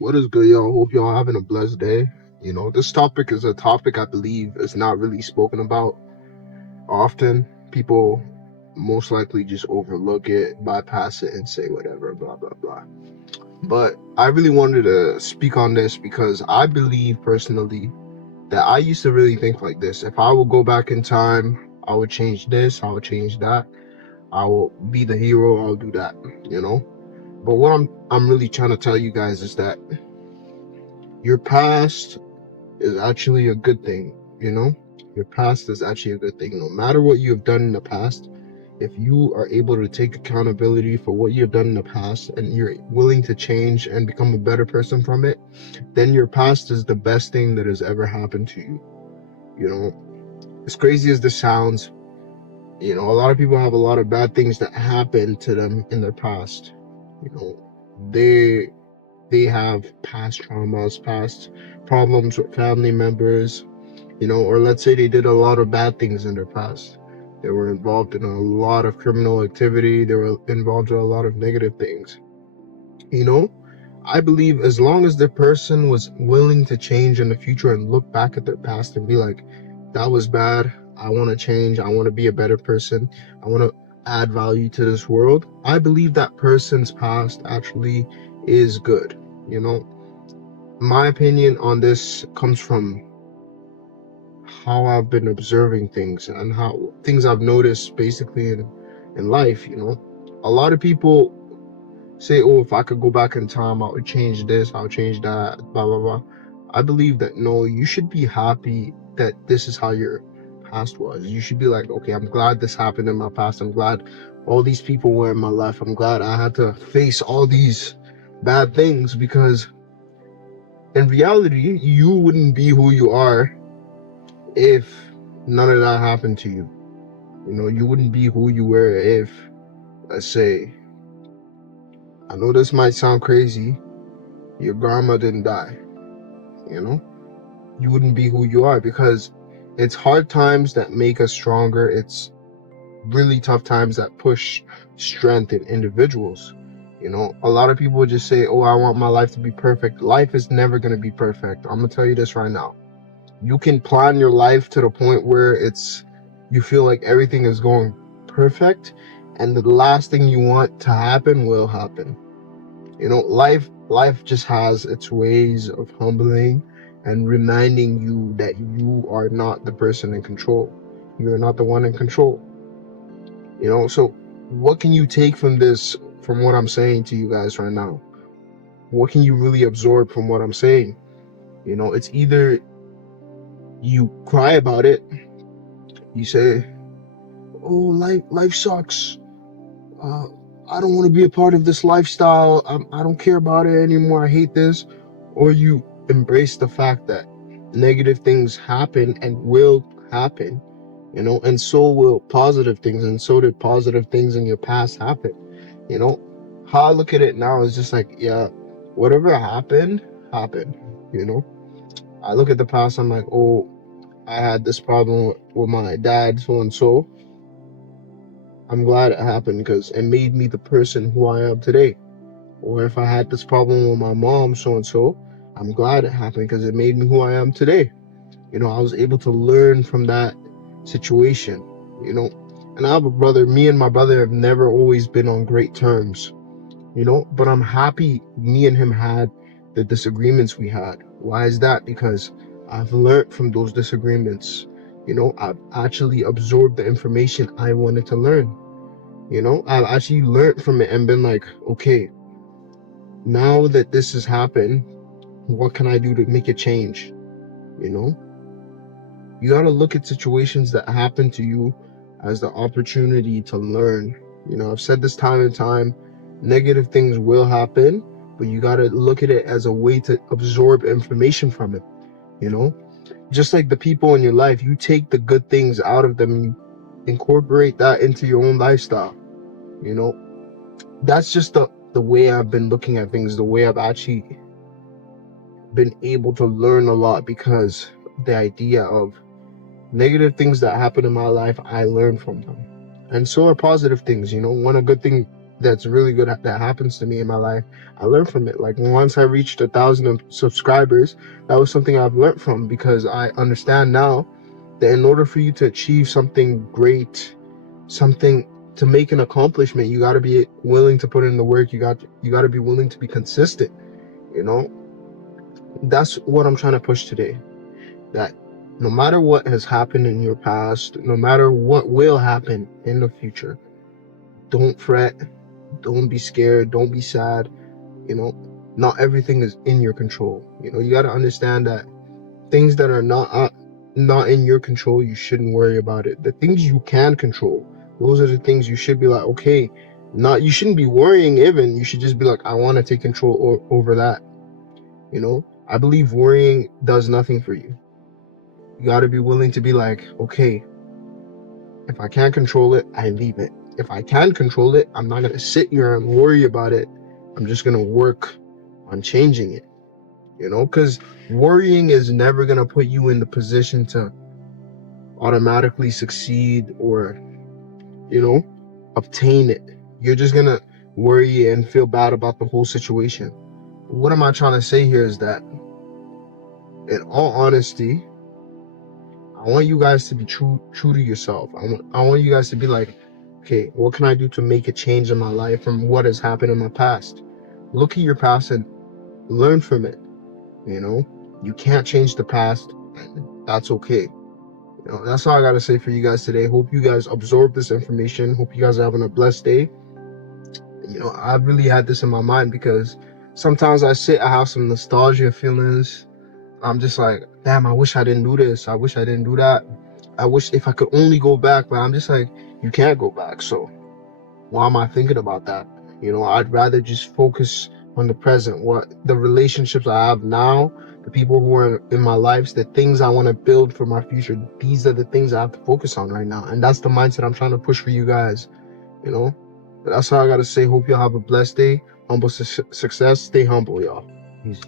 What is good, y'all? Hope y'all having a blessed day. This topic is a topic I believe is not really spoken about often. People most likely just overlook it, bypass it, and say whatever, blah, blah, blah. But I really wanted to speak on this because I believe personally that I used to really think like this. If I would go back in time, I would change this, I would change that, I will be the hero, I'll do that, you know? But what I'm really trying to tell you guys is that your past is actually a good thing, you know? Your past is actually a good thing. No matter what you have done in the past, if you are able to take accountability for what you have done in the past and you're willing to change and become a better person from it, then your past is the best thing that has ever happened to you. You know, as crazy as this sounds, a lot of people have a lot of bad things that happen to them in their past. You know, they have past traumas, past problems with family members, or let's say they did a lot of bad things in their past. They were involved in a lot of criminal activity, they were involved in a lot of negative things. You know, I believe as long as the person was willing to change in the future and look back at their past and be like, that was bad, I want to change, I want to be a better person, I want to add value to this world, I believe that person's past actually is good. You know, my opinion on this comes from how I've been observing things and how things I've noticed basically in life. A lot of people say, "Oh, if I could go back in time, I would change this, I would change that, blah blah blah." I believe that no, you should be happy that this is how your past was. You should be like, "Okay, I'm glad this happened in my past. I'm glad all these people were in my life. I'm glad I had to face all these bad things because in reality, you wouldn't be who you are if none of that happened to you. You wouldn't be who you were if, let's say, I know this might sound crazy, your grandma didn't die. You know, you wouldn't be who you are because it's hard times that make us stronger. It's really tough times that push strength in individuals. A lot of people just say, "Oh, I want my life to be perfect." Life is never going to be perfect. I'm going to tell you this right now. You can plan your life to the point where you feel like everything is going perfect, and the last thing you want to happen will happen. Life just has its ways of humbling and reminding you that you are not the person in control. You're not the one in control. So what can you take from this, from what I'm saying to you guys right now? What can you really absorb from what I'm saying? It's either you cry about it, you say, "Oh, life sucks. uh, I don't want to be a part of this lifestyle. I don't care about it anymore. I hate this." Or you embrace the fact that negative things happen and will happen, and so will positive things, and so did positive things in your past happen. You know, how I look at it now is just like, yeah, whatever happened, happened. You know, I look at the past, I'm like, oh, I had this problem with my dad, so and so. I'm glad it happened because it made me the person who I am today. Or if I had this problem with my mom, so and so, I'm glad it happened because it made me who I am today. I was able to learn from that situation, you know. And I have a brother, me and my brother have never always been on great terms, but I'm happy me and him had the disagreements we had. Why is that? Because I've learned from those disagreements. I've actually absorbed the information I wanted to learn. I've actually learned from it and been like, okay, now that this has happened, what can I do to make a change? You know, you got to look at situations that happen to you as the opportunity to learn. I've said this time and time, negative things will happen, but you got to look at it as a way to absorb information from it. You know, just like the people in your life, you take the good things out of them and you incorporate that into your own lifestyle. You know, that's just the way I've been looking at things, the way I've actually been able to learn a lot because the idea of negative things that happen in my life, I learn from them. And so are positive things. When a good thing that's really good that happens to me in my life, I learn from it. Like once I reached 1,000 subscribers, that was something I've learned from, because I understand now that in order for you to achieve something great, something to make an accomplishment, you got to be willing to put in the work. You got to be willing to be consistent. You know, that's what I'm trying to push today. That no matter what has happened in your past, no matter what will happen in the future, don't fret, don't be scared, don't be sad. You know, not everything is in your control. You know, you got to understand that things that are not in your control, you shouldn't worry about it. The things you can control, those are the things you should be like, okay, not, you shouldn't be worrying even. You should just be like, I want to take control over that. You know, I believe worrying does nothing for you. You got to be willing to be like, okay, if I can't control it, I leave it. If I can control it, I'm not going to sit here and worry about it. I'm just going to work on changing it, you know, because worrying is never going to put you in the position to automatically succeed or, you know, obtain it. You're just going to worry and feel bad about the whole situation. What am I trying to say here is that, in all honesty, I want you guys to be true to yourself. I want you guys to be like, okay, what can I do to make a change in my life from what has happened in my past? Look at your past and learn from it. You know, you can't change the past, and that's okay. You know, that's all I gotta say for you guys today. Hope you guys absorb this information. Hope you guys are having a blessed day. You know, I really had this in my mind because sometimes I have some nostalgia feelings. I'm just like, damn, I wish I didn't do this. I wish I didn't do that. I wish if I could only go back, but I'm just like, you can't go back. So why am I thinking about that? You know, I'd rather just focus on the present, what the relationships I have now, the people who are in my lives, the things I want to build for my future. These are the things I have to focus on right now. And that's the mindset I'm trying to push for you guys, you know? But that's all I got to say. Hope y'all have a blessed day. Humble success. Stay humble, y'all. Peace.